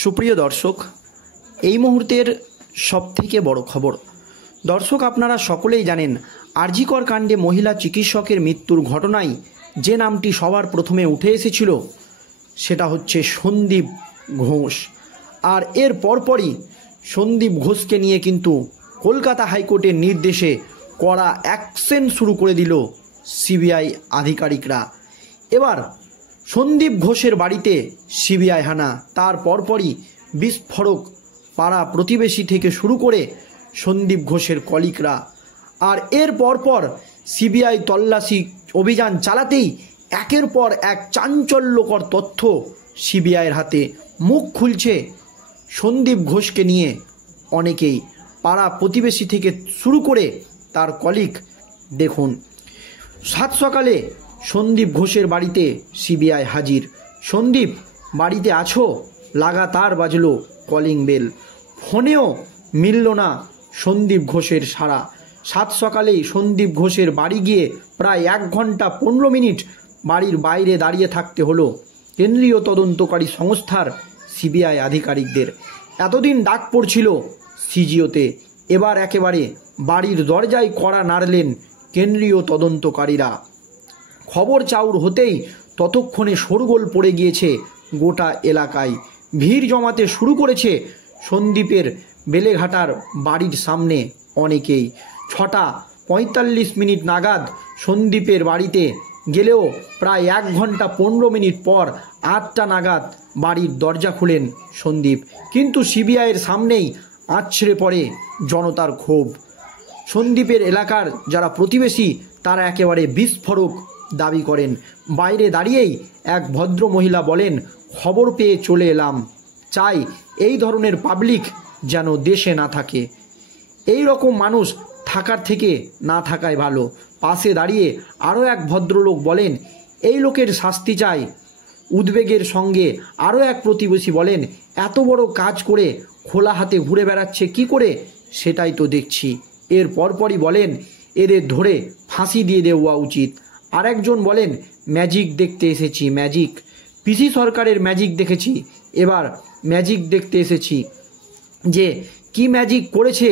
সুপ্রিয় দর্শক, এই মুহূর্তের সবথেকে বড় খবর। দর্শক, আপনারা সকলেই জানেন আর.জি. কর কাণ্ডে মহিলা চিকিৎসকের মৃত্যুর ঘটনায় যে নামটি সবার প্রথমে উঠে এসেছিল সেটা হচ্ছে সন্দীপ ঘোষ। আর এর পরপরই সন্দীপ ঘোষকে নিয়ে কিন্তু কলকাতা হাইকোর্টের নির্দেশে কড়া অ্যাকশন শুরু করে দিল সিবিআই আধিকারিকরা। এবার সন্দীপ ঘোষের বাড়িতে সিবিআই হানা, তার পরপরই বিস্ফোরক পাড়া প্রতিবেশী থেকে শুরু করে সন্দীপ ঘোষের কলিগরা। আর এর পরপর সিবিআই তল্লাশি অভিযান চালাতেই একের পর এক চাঞ্চল্যকর তথ্য সিবিআইয়ের হাতে। মুখ খুলছে সন্দীপ ঘোষকে নিয়ে অনেকেই, পাড়া প্রতিবেশী থেকে শুরু করে তার কলিগ। দেখুন, সাত সকালে সন্দীপ ঘোষের বাড়িতে সিবিআই হাজির। সন্দীপ, বাড়িতে আছো? লাগাতার বাজলো কলিং বেল, ফোনেও মিলল না সন্দীপ ঘোষের সাড়া। সাত সকালেই সন্দীপ ঘোষের বাড়ি গিয়ে প্রায় 1 ঘন্টা 15 মিনিট বাড়ির বাইরে দাঁড়িয়ে থাকতে হলো কেন্দ্রীয় তদন্তকারী সংস্থার সিবিআই আধিকারিকদের। এতদিন ডাক পড়ছিল সিজিওতে, এবার একেবারে বাড়ির দরজায় কড়া নাড়লেন কেন্দ্রীয় তদন্তকারীরা। খবর চাউর হতেই ততক্ষণে শোরগোল পড়ে গিয়েছে গোটা এলাকায়। ভিড় জমাতে শুরু করেছে সন্দীপের বেলেঘাটার বাড়ির সামনে অনেকেই। 6টা 45 মিনিট নাগাদ সন্দীপের বাড়িতে গেলেও প্রায় 1 ঘন্টা 15 মিনিট পর 8টা নাগাদ বাড়ির দরজা খুলেন সন্দীপ। কিন্তু সিবিআইয়ের সামনেই আছড়ে পড়ে জনতার ক্ষোভ। সন্দীপের এলাকার যারা প্রতিবেশী তারা একেবারে বিস্ফোরক দাবি করেন। বাইরে দাঁড়িয়েই এক ভদ্র মহিলা বলেন, খবর পেয়ে চলে এলাম, চাই এই ধরনের পাবলিক যেন দেশে না থাকে। এই রকম মানুষ থাকার থেকে না থাকাই ভালো। পাশে দাঁড়িয়ে আরও এক ভদ্রলোক বলেন, এই লোকের শাস্তি চাই। উদ্বেগের সঙ্গে আরও এক প্রতিবেশী বলেন, এত বড় কাজ করে খোলা হাতে ঘুরে বেড়াচ্ছে কি করে, সেটাই তো দেখছি। এর পরপরই বলেন, এদের ধরে ফাঁসি দিয়ে দেওয়া উচিত। আরেকজন বলেন, ম্যাজিক দেখতে এসেছি, ম্যাজিক। পিসি সরকারের ম্যাজিক দেখেছি, এবার ম্যাজিক দেখতে এসেছি। যে কি ম্যাজিক করেছে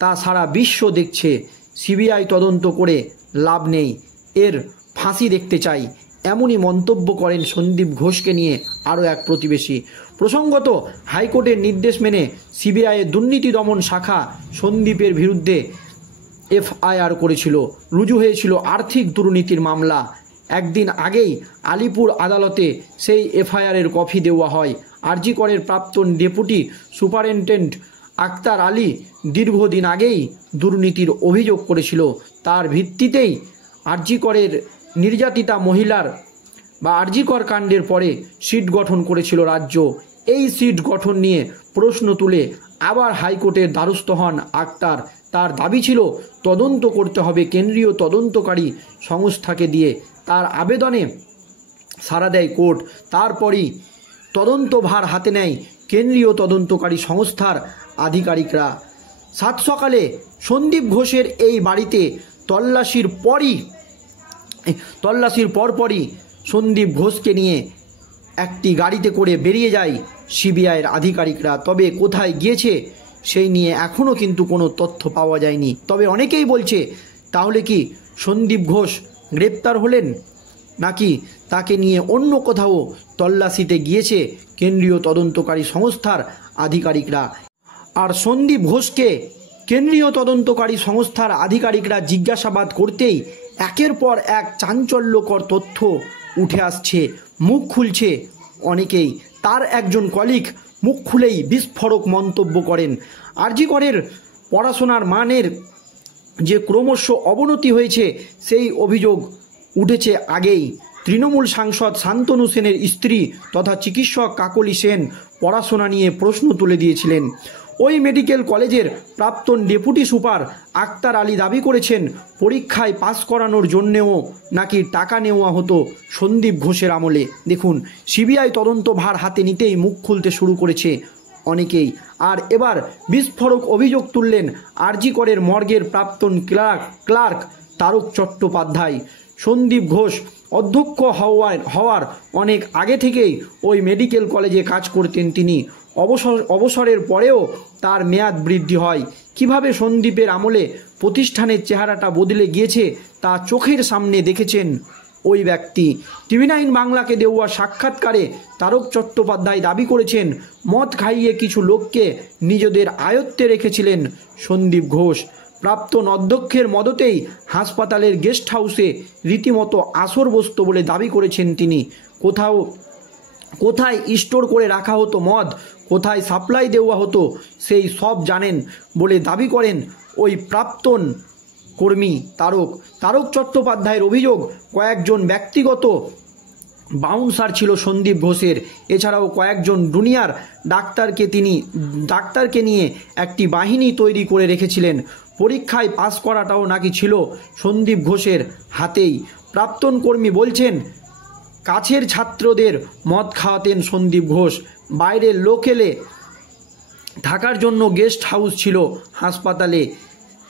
তা সারা বিশ্ব দেখছে। সিবিআই তদন্ত করে লাভ নেই, এর ফাঁসি দেখতে চাই। এমনই মন্তব্য করেন সন্দীপ ঘোষকে নিয়ে আরও এক প্রতিবেশী। প্রসঙ্গত, হাইকোর্টের নির্দেশ মেনে সিবিআইয়ের দুর্নীতি দমন শাখা সন্দীপের বিরুদ্ধে এফআইআর করেছিল। রুজু হয়েছিল আর্থিক দুর্নীতির মামলা। একদিন আগেই আলিপুর আদালতে সেই এফআইআরের কপি দেওয়া হয়। আর.জি. করের প্রাক্তন ডেপুটি সুপারিনটেন্ডেন্ট আক্তার আলী দীর্ঘদিন আগেই দুর্নীতির অভিযোগ করেছিল। তার ভিত্তিতেই আর.জি. করের নির্যাতিতা মহিলার আর.জি. কর কাণ্ডের পরে সিট গঠন করেছিল রাজ্য। এই সিট গঠন নিয়ে প্রশ্ন তুলে আবার হাইকোর্টের দ্বারস্থ হন আক্তার। তার দাবি ছিল তদন্ত করতে হবে কেন্দ্রীয় তদন্তকারী সংস্থাকে দিয়ে। তার আবেদনে সাড়া দেয় কোর্ট। তারপরই তদন্তভার হাতে নেয় কেন্দ্রীয় তদন্তকারী সংস্থার আধিকারিকরা। সাত সকালে সন্দীপ ঘোষের এই বাড়িতে তল্লাশির পরপরই সন্দীপ ঘোষকে নিয়ে একটি গাড়িতে করে বেরিয়ে যায় সিবিআইয়ের আধিকারিকরা। তবে কোথায় গিয়েছে সেই নিয়ে এখনও কিন্তু কোনো তথ্য পাওয়া যায়নি। তবে অনেকেই বলছে, তাহলে কি সন্দীপ ঘোষ গ্রেপ্তার হলেন, নাকি তাকে নিয়ে অন্য কোথাও তল্লাশিতে গিয়েছে কেন্দ্রীয় তদন্তকারী সংস্থার আধিকারিকরা। আর সন্দীপ ঘোষকে কেন্দ্রীয় তদন্তকারী সংস্থার আধিকারিকরা জিজ্ঞাসাবাদ করতেই একের পর এক চাঞ্চল্যকর তথ্য উঠে আসছে। মুখ খুলছে অনেকেই। তার একজন কলিগ মুখ খুলেই বিস্ফোরক মন্তব্য করেন। আর.জি. করের পড়াশোনার মানের যে ক্রমশ অবনতি হয়েছে সেই অভিযোগ উঠেছে আগেই। তৃণমূল সাংসদ শান্তনু সেনের স্ত্রী তথা চিকিৎসক কাকলি সেন পড়াশোনা নিয়ে প্রশ্ন তুলে দিয়েছিলেন। ওই মেডিকেল কলেজের প্রাক্তন ডেপুটি সুপার আক্তার আলী দাবি করেছেন, পরীক্ষায় পাস করানোর জন্যেও নাকি টাকা নেওয়া হতো সন্দীপ ঘোষের আমলে। দেখুন, সিবিআই তদন্তভার হাতে নিতেই মুখ খুলতে শুরু করেছে অনেকেই। আর এবার বিস্ফোরক অভিযোগ তুললেন আর.জি. করের মর্গের প্রাক্তন ক্লার্ক তারক চট্টোপাধ্যায়। সন্দীপ ঘোষ অধ্যক্ষ হওয়ার অনেক আগে থেকেই ওই মেডিকেল কলেজে কাজ করতেন তিনি। অবসরের পরেও তার মেয়াদ বৃদ্ধি হয়। কিভাবে সন্দীপের আমলে প্রতিষ্ঠানের চেহারাটা বদলে গিয়েছে তা চোখের সামনে দেখেছেন ওই ব্যক্তি। TV9 বাংলাকে দেওয়া সাক্ষাৎকারে তারক চট্টোপাধ্যায় দাবি করেছেন, মদ খাইয়ে কিছু লোককে নিজেদের আয়ত্তে রেখেছিলেন সন্দীপ ঘোষ। প্রাক্তন অধ্যক্ষের মদতেই হাসপাতালের গেস্ট হাউসে রীতিমতো আসর বসত বলে দাবি করেছেন তিনি। কোথায় স্টোর করে রাখা হতো মদ, কোথায় সাপ্লাই দেওয়া হতো সেই সব জানেন বলে দাবি করেন ওই প্রাক্তন কর্মী তারক চট্টোপাধ্যায়ের অভিযোগ, কয়েকজন ব্যক্তিগত বাউন্সার ছিল সন্দীপ ঘোষের। এছাড়াও কয়েকজন জুনিয়র ডাক্তারকে নিয়ে একটি বাহিনী তৈরি করে রেখেছিলেন। পরীক্ষায় পাস করাটাও নাকি ছিল সন্দীপ ঘোষের হাতেই। প্রাক্তন কর্মী বলছেন, কাছের ছাত্রদের মদ খাওয়াতেন সন্দীপ ঘোষ। বাইরের লোক এলে থাকার জন্য গেস্ট হাউস ছিল হাসপাতালে,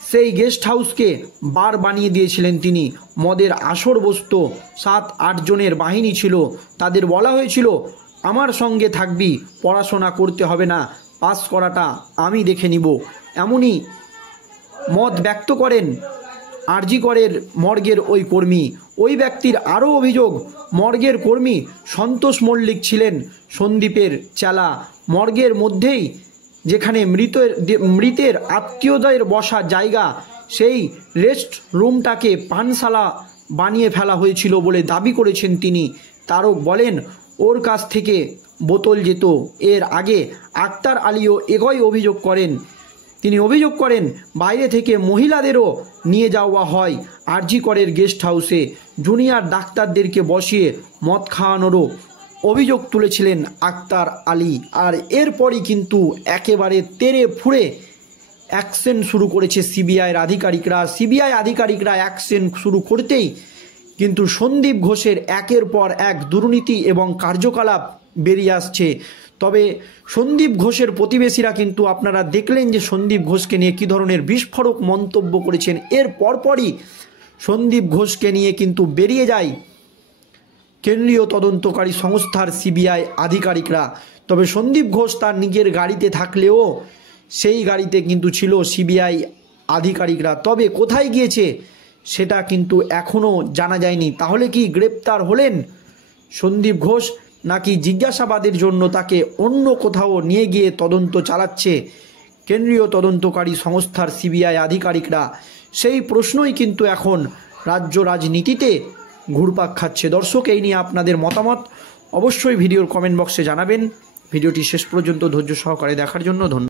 সেই গেস্ট হাউসকে বার বানিয়ে দিয়েছিলেন তিনি। মদের আসর বসত, 7-8 জনের বাহিনী ছিল। তাদের বলা হয়েছিল, আমার সঙ্গে থাকবি, পড়াশোনা করতে হবে না, পাস করাটা আমি দেখে নিব। এমনই মত ব্যক্ত করেন আরজি করের মর্গের ওই কর্মী। ওই ব্যক্তির আরও অভিযোগ, মর্গের কর্মী সন্তোষ মল্লিক ছিলেন সন্দীপের চেলা। মর্গের মধ্যেই যেখানে মৃতের আত্মীয়দের বসার জায়গা, সেই রেস্ট রুমটাকে পানশালা বানিয়ে ফেলা হয়েছিল বলে দাবি করেছেন তিনি। তারক বলেন, ওর কাছ থেকে বোতল যেত। এর আগে আক্তার আলীও একই অভিযোগ করেন। তিনি অভিযোগ করেন, বাইরে থেকে মহিলাদেরও নিয়ে যাওয়া হয় আরজি করের গেস্ট হাউসে। জুনিয়র ডাক্তারদেরকে বসিয়ে মদ খাওয়ানোরও অভিযোগ তুলেছিলেন আক্তার আলী। আর এরপরই কিন্তু একেবারে তেড়ে ফুঁড়ে অ্যাকশন শুরু করেছে সিবিআইয়ের আধিকারিকরা। অ্যাকশন শুরু করতেই কিন্তু সন্দীপ ঘোষের একের পর এক দুর্নীতি এবং কার্যকলাপ বেরিয়ে আসছে। তবে সন্দীপ ঘোষের প্রতিবেশীরা কিন্তু আপনারা দেখলেন যে সন্দীপ ঘোষকে নিয়ে কী ধরনের বিস্ফোরক মন্তব্য করেছেন। এর পরপরই সন্দীপ ঘোষকে নিয়ে কিন্তু বেরিয়ে যায় কেন্দ্রীয় তদন্তকারী সংস্থার সিবিআই আধিকারিকরা। তবে সন্দীপ ঘোষ তার নিজের গাড়িতে থাকলেও সেই গাড়িতে কিন্তু ছিল সিবিআই আধিকারিকরা। তবে কোথায় গিয়েছে সেটা কিন্তু এখনও জানা যায়নি। তাহলে কি গ্রেপ্তার হলেন সন্দীপ ঘোষ, নাকি জিজ্ঞাসাবাদের জন্য তাকে অন্য কোথাও নিয়ে গিয়ে তদন্ত চালাচ্ছে কেন্দ্রীয় তদন্তকারী সংস্থার সিবিআই আধিকারিকরা? সেই প্রশ্নই কিন্তু এখন রাজ্য রাজনীতিতে ঘুরপাক খাচ্ছে। দর্শক, এই নিয়ে আপনাদের মতামত অবশ্যই ভিডিওর কমেন্ট বক্সে জানাবেন। ভিডিওটি শেষ পর্যন্ত ধৈর্য সহকারে দেখার জন্য ধন্যবাদ।